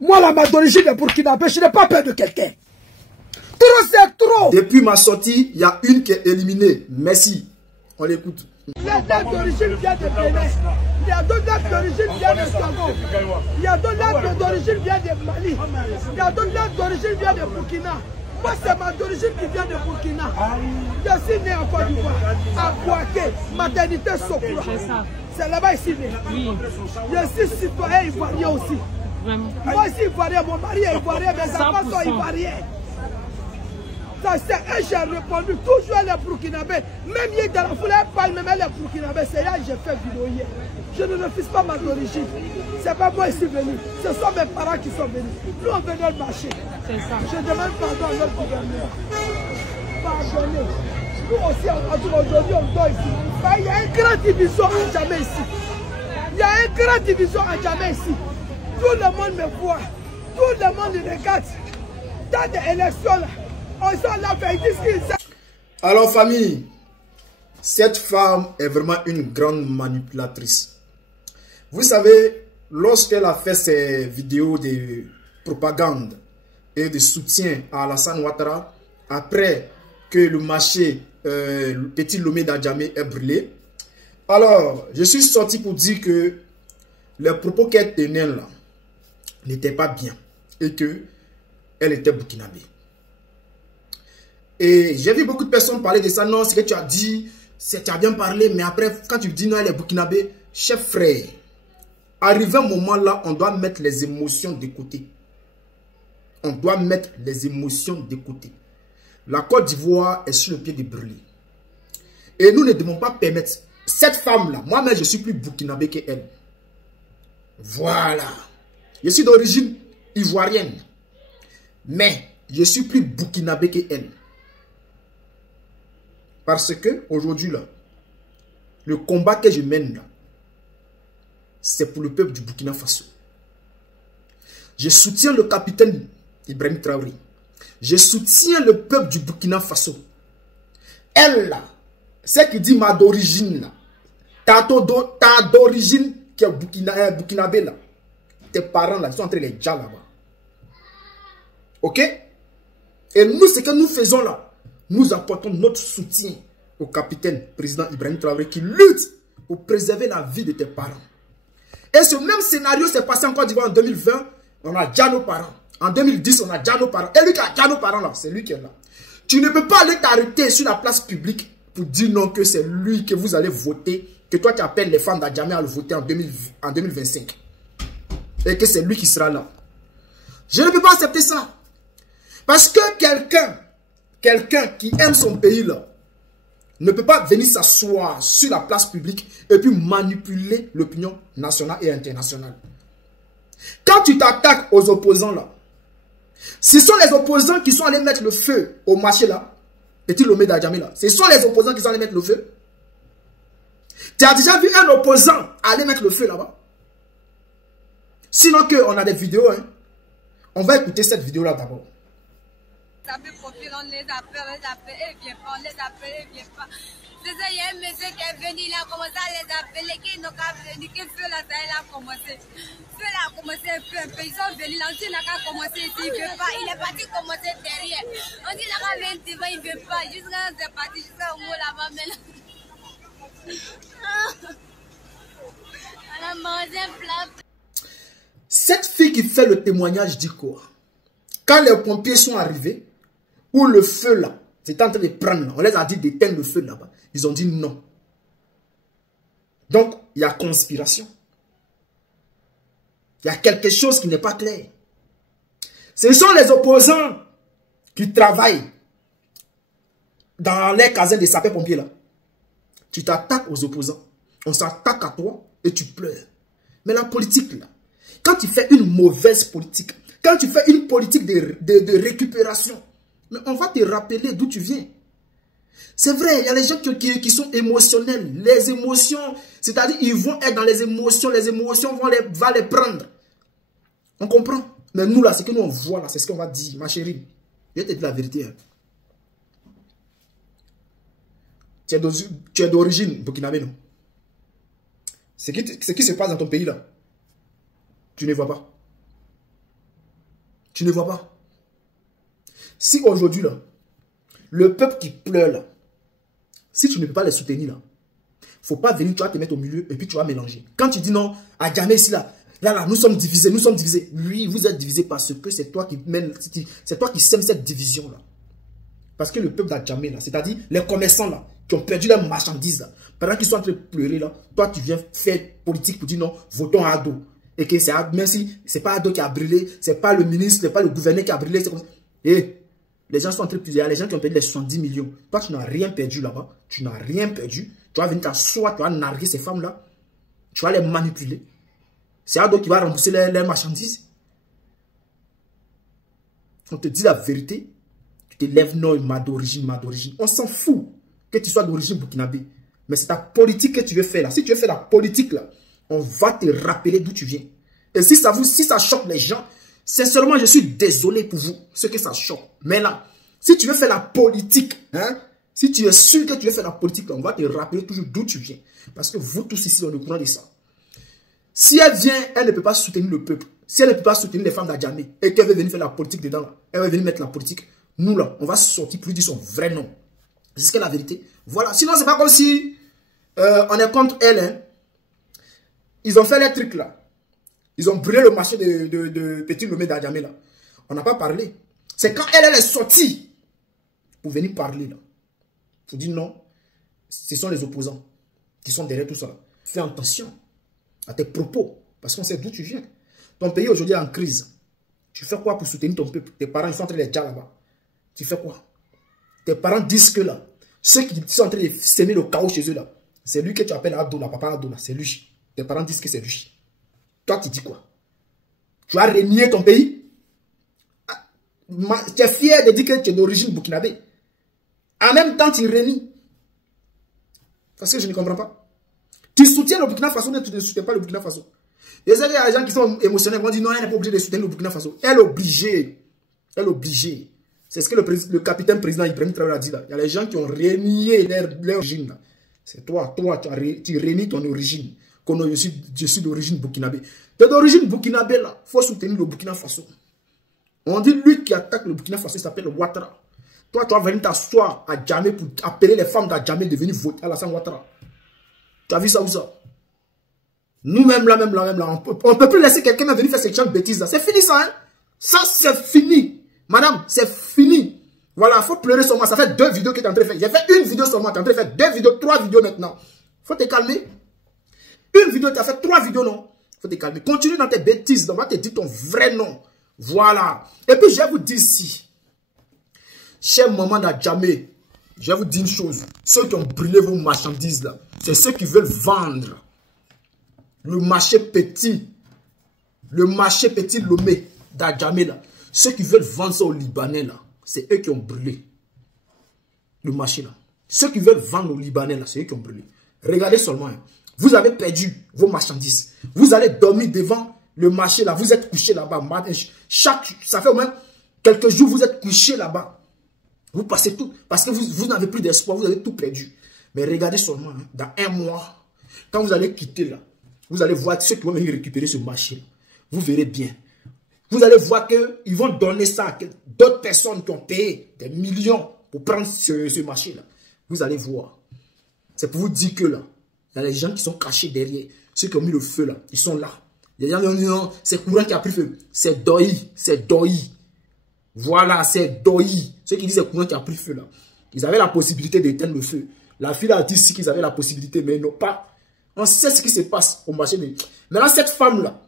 Moi, là, ma d'origine est burkinabé, je n'ai pas peur de quelqu'un. Trop, c'est trop. Depuis ma sortie, il y a une qui est éliminée. Merci. On l'écoute. Les dates d'origine viennent de Bénin. Il y a d'autres dates d'origine qui viennent de Togo. Il y a d'autres dates d'origine qui viennent de Mali. Il y a d'autres dates d'origine qui viennent de Burkina. Moi, c'est ma d'origine qui vient de Burkina. Je suis né en Côte d'Ivoire, à Bouaké, maternité Sokura. C'est là-bas ici né. Oui. Je suis citoyen ivoirien aussi. Vraiment. Moi aussi ivoirien, mon mari est ivoirien, mes enfants sont ivoiriens. Et j'ai répondu toujours les Burkinabés. Même hier dans la foule, elle parle même les Burkinabés. C'est là que j'ai fait vidéo hier. Je ne refuse pas ma d'origine. Ce n'est pas moi ici venu. Ce sont mes parents qui sont venus. Nous on venait le marché. C'est ça. Je demande pardon à notre gouvernement. Pardonnez. Nous aussi aujourd'hui on dort ici. Il y a une grande division à jamais ici. Il y a une grande division à jamais ici. Tout le monde me voit. Tout le monde me regarde. Dans des élections là. Alors famille, cette femme est vraiment une grande manipulatrice. Vous savez, lorsqu'elle a fait ses vidéos de propagande et de soutien à Alassane Ouattara, après que le marché Petit Lomé d'Adjamé est brûlé, alors je suis sorti pour dire que les propos qu'elle tenait là n'étaient pas bien et que elle était burkinabé. Et j'ai vu beaucoup de personnes parler de ça. Non, ce que tu as dit, tu as bien parlé, mais après, quand tu dis non, elle est burkinabé, chef frère, arrivé un moment là, on doit mettre les émotions de côté. On doit mettre les émotions de côté. La Côte d'Ivoire est sur le pied de brûler. Et nous ne devons pas permettre cette femme-là. Moi-même, je suis plus burkinabé qu'elle. Voilà. Je suis d'origine ivoirienne. Mais je suis plus burkinabé qu'elle. Parce que aujourd'hui là, le combat que je mène là, c'est pour le peuple du Burkina Faso. Je soutiens le capitaine Ibrahim Traoré. Je soutiens le peuple du Burkina Faso. Elle là, c'est qui dit ma d'origine là, ta d'origine qui est burkinabé là, tes parents là, ils sont en train de les déjà là-bas. Ok? Et nous, ce que nous faisons là, nous apportons notre soutien au capitaine, président Ibrahim Traoré, qui lutte pour préserver la vie de tes parents. Et ce même scénario s'est passé en Côte d'Ivoire en 2020. On a déjà nos parents. En 2010, on a déjà nos parents. Et lui qui a déjà nos parents là, c'est lui qui est là. Tu ne peux pas aller t'arrêter sur la place publique pour dire non que c'est lui que vous allez voter, que toi tu appelles les femmes d'Adjamé à le voter en 2025. Et que c'est lui qui sera là. Je ne peux pas accepter ça. Parce que quelqu'un qui aime son pays là, ne peut pas venir s'asseoir sur la place publique et puis manipuler l'opinion nationale et internationale. Quand tu t'attaques aux opposants là, ce sont les opposants qui sont allés mettre le feu au marché là, Petit Lomé d'Adjamé là. Ce sont les opposants qui sont allés mettre le feu. Tu as déjà vu un opposant aller mettre le feu là-bas? Sinon on a des vidéos, hein. On va écouter cette vidéo là d'abord. On les appelle, et vient pas, on les appelle, et vient pas. C'est ça, il y a un monsieur qui est venu, il a commencé à les appeler, qui n'ont qu'à venir, qui feu là, ça, il a commencé. Feu là a commencé un peu, ils sont venus là, on dit, il n'a qu'à commencer ici, il ne veut pas, il est parti commencer derrière. On dit, il n'a qu'à venir devant, il ne veut pas, jusqu'à c'est parti, jusqu'à au mot là-bas, mais là. On a mangé un plat. Cette fille qui fait le témoignage dit quoi? Quand les pompiers sont arrivés, où le feu là, c'était en train de prendre, on les a dit d'éteindre le feu là-bas. Ils ont dit non. Donc, il y a conspiration. Il y a quelque chose qui n'est pas clair. Ce sont les opposants qui travaillent dans les casernes des sapeurs-pompiers là. Tu t'attaques aux opposants. On s'attaque à toi et tu pleures. Mais la politique là, quand tu fais une mauvaise politique, quand tu fais une politique de récupération, mais on va te rappeler d'où tu viens. C'est vrai, il y a les gens qui sont émotionnels. Les émotions, c'est-à-dire ils vont être dans les émotions vont les prendre. On comprend? Mais nous là, ce que nous on voit là, c'est ce qu'on va dire, ma chérie. Je vais te dire la vérité. Hein. Tu es d'origine burkinabé, non? Ce qui se passe dans ton pays là, tu ne vois pas. Tu ne vois pas. Si aujourd'hui, là, le peuple qui pleure, là, si tu ne peux pas les soutenir, là, faut pas venir, tu vas te mettre au milieu et puis tu vas mélanger. Quand tu dis non, à Djamé ici, là, nous sommes divisés, nous sommes divisés. Oui, vous êtes divisés parce que c'est toi qui mène, c'est toi qui sème cette division-là. Parce que le peuple d'Adjamé, là, c'est-à-dire les commerçants, là, qui ont perdu leurs marchandises, là, pendant qu'ils sont en train de pleurer, là, toi, tu viens faire politique pour dire non, votons à Ado. Et que c'est, même si c'est pas Ado qui a brûlé, c'est pas le ministre, c'est pas le gouverneur qui a brûlé, c'est comme ça. Et les gens sont en train de pleurer, il y a les gens qui ont perdu les 70 millions. Toi, tu n'as rien perdu là-bas, tu n'as rien perdu. Tu vas venir t'asseoir, tu vas narguer ces femmes-là, tu vas les manipuler. C'est Ado qui va rembourser leurs marchandises. On te dit la vérité. Tu te lèves, non, ma d'origine. On s'en fout que tu sois d'origine burkinabé. Mais c'est ta politique que tu veux faire là. Si tu veux faire la politique là, on va te rappeler d'où tu viens. Et si ça choque les gens, sincèrement, je suis désolé pour vous, ce que ça choque. Mais là, si tu veux faire la politique, hein, si tu es sûr que tu veux faire la politique, là, on va te rappeler toujours d'où tu viens. Parce que vous tous ici, on est au courant de ça. Si elle vient, elle ne peut pas soutenir le peuple. Si elle ne peut pas soutenir les femmes d'Adjamé et qu'elle veut venir faire la politique dedans, là, elle va venir mettre la politique. Nous, là, on va sortir pour lui dire son vrai nom. C'est ce qu'est la vérité. Voilà. Sinon, c'est pas comme si on est contre elle. Hein. Ils ont fait les trucs, là. Ils ont brûlé le marché de Petit Lomé d'Adjamé, là. On n'a pas parlé. C'est quand elle est sortie pour venir parler, là. Pour dire non, ce sont les opposants qui sont derrière tout ça. Là. Fais attention à tes propos, parce qu'on sait d'où tu viens. Ton pays aujourd'hui est en crise. Tu fais quoi pour soutenir ton peuple? Tes parents, ils sont en train de les dire là-bas. Tu fais quoi? Tes parents disent que là, ceux qui sont en train de semer le chaos chez eux là, c'est lui que tu appelles Ado, là, papa Ado, là, c'est lui. Tes parents disent que c'est lui. Toi, tu dis quoi? Tu as renié ton pays? Tu es fier de dire que tu es d'origine burkinabé. En même temps, tu renies. Parce que je ne comprends pas. Tu soutiens le Burkina Faso, mais tu ne soutiens pas le Burkina Faso. Et c'est qu'il y a des gens qui sont émotionnels, vont dire non, elle n'est pas obligée de soutenir le Burkina Faso. Elle est obligée. Elle est obligée. C'est ce que le capitaine président Ibrahim Traoré a dit là. Il y a les gens qui ont renié leur origine. C'est toi, tu renies ton origine. Comme je suis d'origine burkinabé. Tu es d'origine burkinabé là. Il faut soutenir le Burkina Faso. On dit lui qui attaque le Burkina Faso, il s'appelle Ouattara. Toi, tu vas venir t'asseoir à Djamé pour appeler les femmes d'Adjamé de venir voter à Alassane Ouattara. Tu as vu ça ou ça? Nous-mêmes, là, on ne peut plus laisser quelqu'un venir faire cette bêtise là. C'est fini ça, hein? Ça, c'est fini. Madame, c'est fini. Voilà, il faut pleurer sur moi. Ça fait 2 vidéos que tu es en train de faire. J'ai fait une vidéo sur moi. Tu es en train de faire 2 vidéos, 3 vidéos maintenant. Il faut te calmer. Une vidéo, tu as fait 3 vidéos, non? Il faut te calmer. Continue dans tes bêtises. On va te dire ton vrai nom. Voilà. Et puis, je vais vous dire ici. Chers mamans d'Adjamé, je vais vous dire une chose. Ceux qui ont brûlé vos marchandises là, c'est ceux qui veulent vendre le marché petit Lomé d'Adjamé là. Ceux qui veulent vendre ça aux Libanais là, c'est eux qui ont brûlé le marché là. Ceux qui veulent vendre aux Libanais là, c'est eux qui ont brûlé. Regardez seulement, hein. Vous avez perdu vos marchandises. Vous allez dormir devant le marché là. Vous êtes couché là-bas. Ça fait au moins quelques jours, vous êtes couché là-bas. Vous passez tout, parce que vous n'avez plus d'espoir, vous avez tout perdu. Mais regardez seulement, hein, dans 1 mois, quand vous allez quitter là, vous allez voir ceux qui vont venir récupérer ce marché. Vous verrez bien. Vous allez voir qu'ils vont donner ça à d'autres personnes qui ont payé des millions pour prendre ce marché-là. Vous allez voir. C'est pour vous dire que là, il y a les gens qui sont cachés derrière. Ceux qui ont mis le feu là, ils sont là. Les gens disent non, c'est Courant qui a pris feu. C'est Doyi, c'est Doyi. Voilà, c'est Doyi. Ceux qui disent c'est Courant qui a pris feu là. Ils avaient la possibilité d'éteindre le feu. La fille a dit ici qu'ils avaient la possibilité, mais non pas. On sait ce qui se passe au marché. Maintenant, cette femme là,